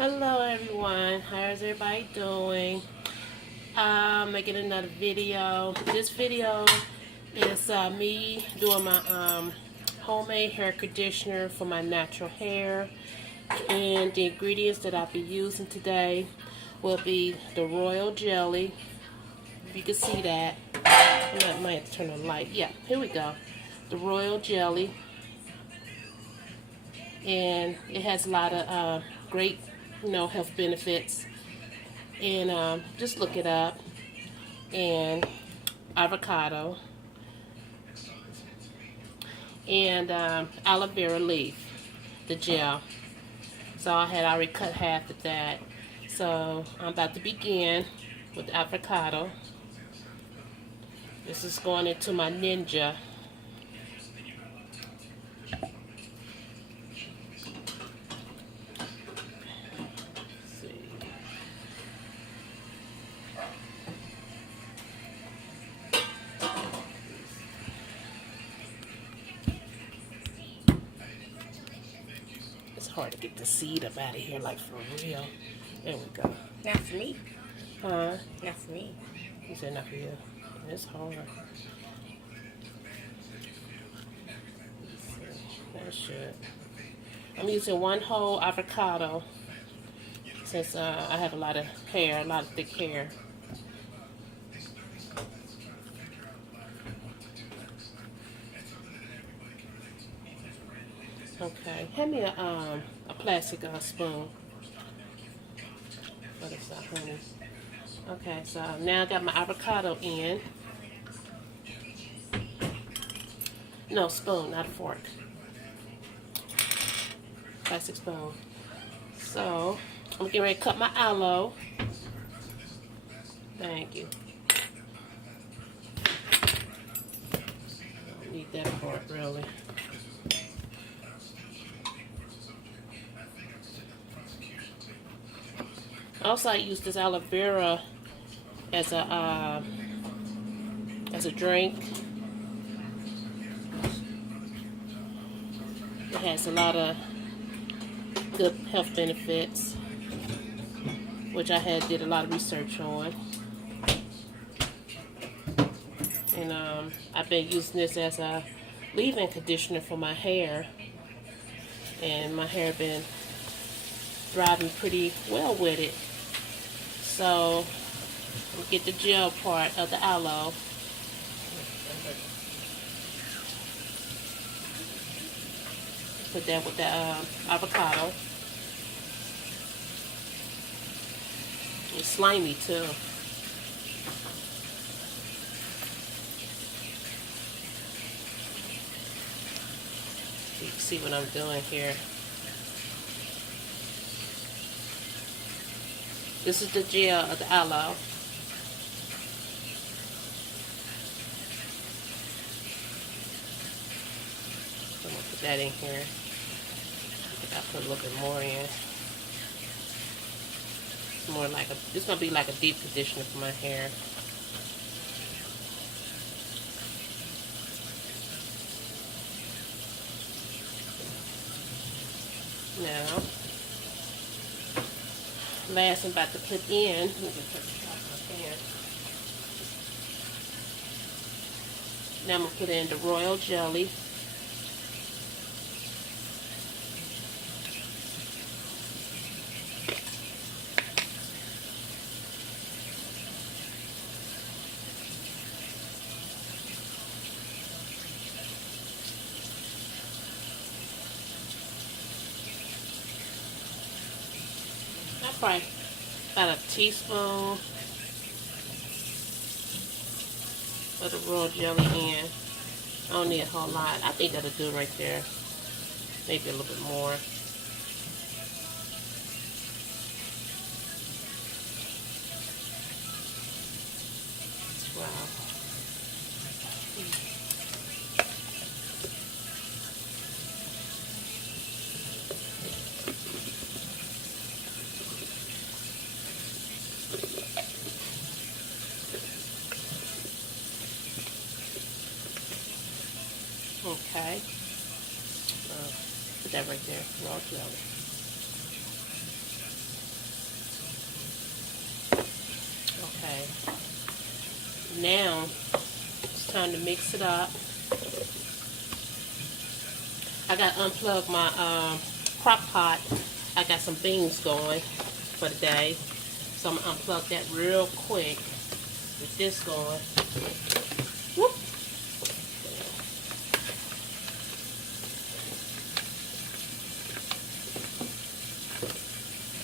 Hello everyone, how's everybody doing? Making another video. This video is me doing my homemade hair conditioner for my natural hair, and the ingredients that I'll be using today will be the royal jelly. If you can see that, I might have to turn on the light. Yeah, here we go. The royal jelly, and it has a lot of great health benefits, and just look it up. And avocado and aloe vera leaf, the gel. So I had already cut half of that. So I'm about to begin with the avocado. This is going into my Ninja. It's hard to get the seed up out of here, like for real. There we go. Not for me. Huh? Not for me. You said not for you. It's hard. That should. I'm using one whole avocado since I have a lot of hair, a lot of thick hair. Okay, hand me a plastic spoon. What is that, honey? Okay, so now I got my avocado in. No, spoon, not a fork. Plastic spoon. So, I'm getting ready to cut my aloe. Thank you. Don't need that part, really. Also, I use this aloe vera as a drink. It has a lot of good health benefits, which I did a lot of research on. And I've been using this as a leave-in conditioner for my hair, and my hair been thriving pretty well with it. So we'll get the gel part of the aloe. Put that with the avocado. It's slimy too. You can see what I'm doing here. This is the gel of the aloe. I'm gonna put that in here. I think I'll put a little bit more in. It's more like this gonna be like a deep conditioner for my hair. Now, last I'm about to put in, let me just put the top of my pan. Now I'm going to put in the royal jelly. Probably about a teaspoon of the royal jelly in. I don't need a whole lot. I think that'll do right there. Maybe a little bit more. Wow. Okay. Put that right there, raw jelly. Okay. Now it's time to mix it up. I got to unplug my crock pot. I got some beans going for the day. So I'm going to unplug that real quick with this going. Whoop.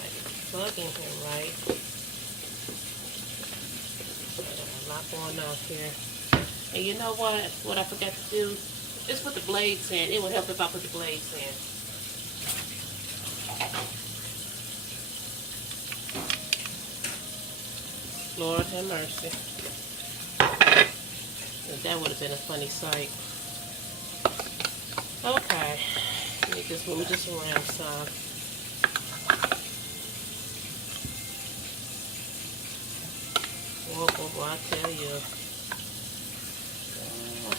I get the plug in here right. I got a lot going on here. And you know what? What I forgot to do is put the blades in. It would help if I put the blades in. Lord have mercy. That would have been a funny sight. Okay. Let me just move this around some. Whoa, I tell you. Oh.